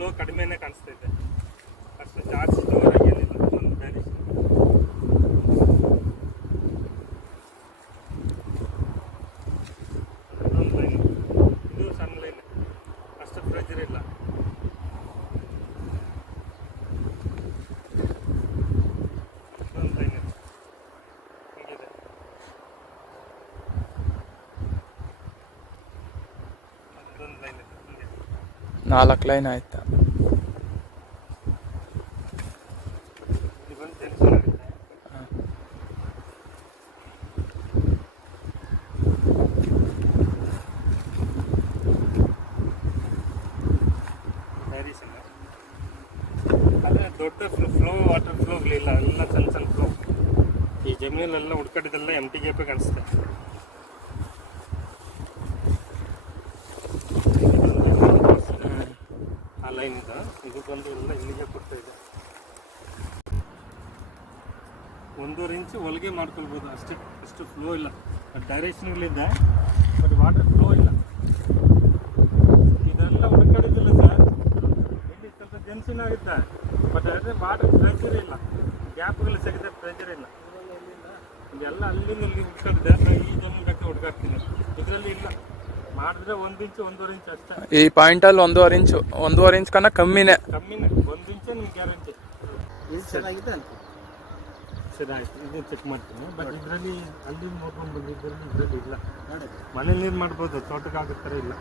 Flow ಕಡಿಮೆನೇ ಕಾಣಿಸ್ತಾ ಇದೆ, ಅಷ್ಟು ಜಾಸ್ತಿ ಜೋರಾಗಿ ಏನಿಲ್ಲ. ಒಂದು ಡೈರೆಕ್ಷನ್ ಒಂದು ಲೈನ್, ಇದು ಸಣ್ಣ ಲೈನ್, ಅಷ್ಟು ಪ್ರೆಜರ್ ಇಲ್ಲ. ಒಂದು ಲೈನ್ ಇದೆ ಹಿಂಗಿದೆ, ಅದೊಂದು ಲೈನ್ ಇದೆ ಹಿಂಗೆ. 4 ಲೈನ್ ಆಯ್ತಾ? ಇದೊಂದು ಟೆನ್ಷನ್ ಆಗುತ್ತೆ. ಡೈರೆಕ್ಷನ್ ಅದೇ ದೊಡ್ಡ ಫ್ಲೋ, ವಾಟರ್ ಫ್ಲೋಗಳಿಲ್ಲ, ಎಲ್ಲ ಸಣ್ಣ ಸಣ್ಣ ಫ್ಲೋ. ಈ ಜಮೀನಲ್ಲೆಲ್ಲ ಹುಡ್ಕಡಿದೆಲ್ಲ ಎಮ್ ಟಿ ಗ್ಯಾಪೇ ಕಾಣಿಸುತ್ತೆ. ಆ ಲೈನ್ ಇದೆ, ಇದು ಬಂದು ಎಲ್ಲ ಇಲ್ಲಿಗೆ ಕೊಡ್ತಾ ಇದೆ. 1.5 ಇಂಚು ಹೊಲಿಗೆ ಮಾಡ್ಕೊಳ್ಬೋದು ಅಷ್ಟೇ, ಅಷ್ಟು ಫ್ಲೋ ಇಲ್ಲ. ಡೈರೆಕ್ಷನ್ಗಳಿದೆ ಬಟ್ ವಾಟರ್ ಫ್ಲೋ ಇಲ್ಲ. ಇದೆಲ್ಲ ಹುಡ್ಕಡಿದಿಲ್ಲ ಸರ್, ಇಲ್ಲಿ ಸ್ವಲ್ಪ ಜಂಕ್ಷನ್ ಆಗುತ್ತೆ ಬಟ್ ಅದೇ ವಾಟರ್ ಪ್ರೆಷರ್ ಇಲ್ಲ, ಗ್ಯಾಪ್ಗಳು ಸಿಗುತ್ತೆ, ಪ್ರೆಷರ್ ಇಲ್ಲ. ಇದೆಲ್ಲ ಅಲ್ಲಿಂದ ಇಲ್ಲಿ ಹುಡ್ಕೊಂಡಿದೆ, ಈ ಜಮೀನಕ್ಕೆ ಹುಡ್ಕಾಡ್ತೀನಿ. ಇದರಲ್ಲಿ ಇಲ್ಲ, ಮಾಡಿದ್ರೆ 1 ಇಂಚು 1.5 ಇಂಚು ಅಷ್ಟೇ. ಈ ಪಾಯಿಂಟಲ್ಲಿ 1.5 ಇಂಚ್ ಕన్నా ಕಮ್ಮಿನೇ. 1 ಇಂಚು ನಿಮ್ಗೆ ಗ್ಯಾರಂಟಿ. ಚೆನ್ನಾಗಿದೆ ಅಂತ ಸರಿ ಆಯ್ತು, ಇದು ಚೆಕ್ ಮಾಡ್ತೀನಿ. ಬಟ್ ಇದರಲ್ಲಿ ಅಲ್ಲಿ ನೋಡ್ಕೊಂಡು ಬಂದಿದ್ರಲ್ಲಿ ಇದರಲ್ಲಿ ಇಲ್ಲ. ಮನೇಲಿ ನೀರು ಮಾಡ್ಬೋದು, ತೋಟಕ್ಕಾಗೋ ಥರ ಇಲ್ಲ.